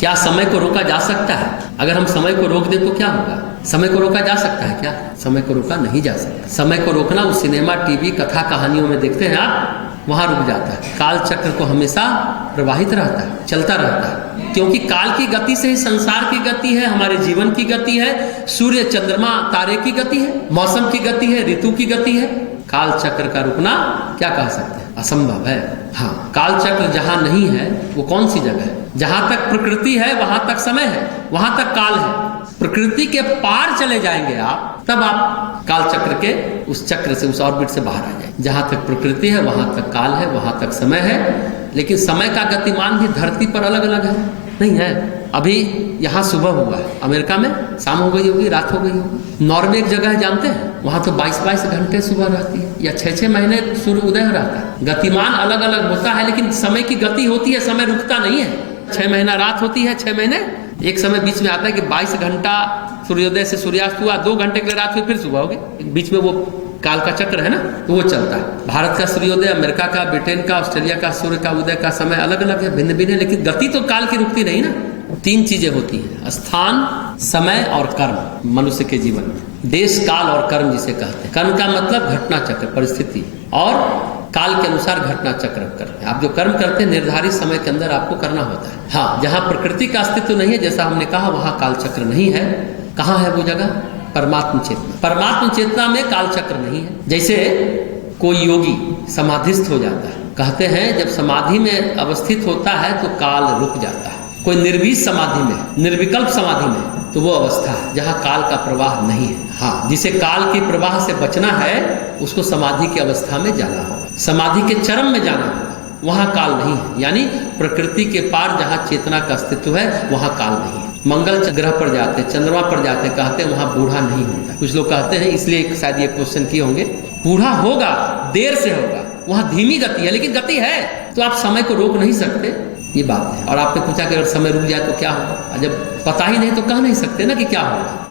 क्या समय को रोका जा सकता है? अगर हम समय को रोक दें तो क्या होगा? समय को रोका जा सकता है क्या? समय को रोका नहीं जा सकता। समय को रोकना वो सिनेमा, टीवी, कथा कहानियों में देखते हैं आप, वहां रुक जाता है। काल चक्र को हमेशा प्रवाहित रहता है, चलता रहता है, क्योंकि काल की गति से ही संसार की गति है, हमारे जीवन की गति है, सूर्य चंद्रमा तारे की गति है, मौसम की गति है, ऋतु की गति है। काल चक्र का रुकना क्या कह सकते हैं? असंभव है। हाँ, काल चक्र जहां नहीं है वो कौन सी जगह है? जहां तक प्रकृति है वहां तक समय है, वहां तक काल है। प्रकृति के पार चले जाएंगे आप, तब आप काल चक्र के उस चक्र से, उस ऑर्बिट से बाहर आ जाए। जहां तक प्रकृति है वहां तक काल है, वहां तक समय है। लेकिन समय का गतिमान भी धरती पर अलग अलग है, नहीं है? अभी यहाँ सुबह हुआ है, अमेरिका में शाम हो गई होगी, रात हो गई होगी। नॉर्वे एक जगह है, जानते हैं? वहां तो 22-22 घंटे सुबह रहती है, या 6-6 महीने सूर्य उदय रहता है। गतिमान अलग अलग होता है, लेकिन समय की गति होती है, समय रुकता नहीं है। 6 महीना रात होती है, 6 महीने एक समय बीच में आता है कि 22 घंटा सूर्योदय से सूर्यास्त हुआ, 2 घंटे के लिए रात हुई, फिर सुबह होगी। बीच में वो काल का चक्र है ना, तो वो चलता है। भारत का सूर्योदय, अमेरिका का, ब्रिटेन का, ऑस्ट्रेलिया का सूर्य का उदय का समय अलग अलग है, भिन्न भिन्न है, लेकिन गति तो काल की रुकती नहीं ना। 3 चीजें होती हैं: स्थान, समय और कर्म। मनुष्य के जीवन में देश, काल और कर्म जिसे कहते हैं। कर्म का मतलब घटना चक्र, परिस्थिति, और काल के अनुसार घटना चक्र करते हैं। आप जो कर्म करते हैं निर्धारित समय के अंदर आपको करना होता है। हाँ, जहाँ प्रकृति का अस्तित्व नहीं है, जैसा हमने कहा, वहाँ काल चक्र नहीं है। कहाँ है वो जगह? परमात्म चेतना। परमात्म चेतना में काल चक्र नहीं है। जैसे कोई योगी समाधिस्थ हो जाता है, कहते हैं जब समाधि में अवस्थित होता है तो काल रुक जाता है। कोई निर्विष समाधि में, निर्विकल्प समाधि में, तो वो अवस्था है जहाँ काल का प्रवाह नहीं है। हाँ, जिसे काल के प्रवाह से बचना है उसको समाधि की अवस्था में जाना होगा, समाधि के चरम में जाना होगा, वहाँ काल नहीं है। यानी प्रकृति के पार जहाँ चेतना का अस्तित्व है वहाँ काल नहीं है। मंगल ग्रह पर जाते, चंद्रमा पर जाते, कहते हैं वहाँ बूढ़ा नहीं होता। कुछ लोग कहते हैं, इसलिए शायद ये क्वेश्चन किए होंगे, बूढ़ा होगा, देर से होगा, वहाँ धीमी गति है, लेकिन गति है, तो आप समय को रोक नहीं सकते, ये बात है। और आपने पूछा कि अगर समय रुक जाए तो क्या होगा? जब पता ही नहीं तो कह नहीं सकते ना कि क्या होगा।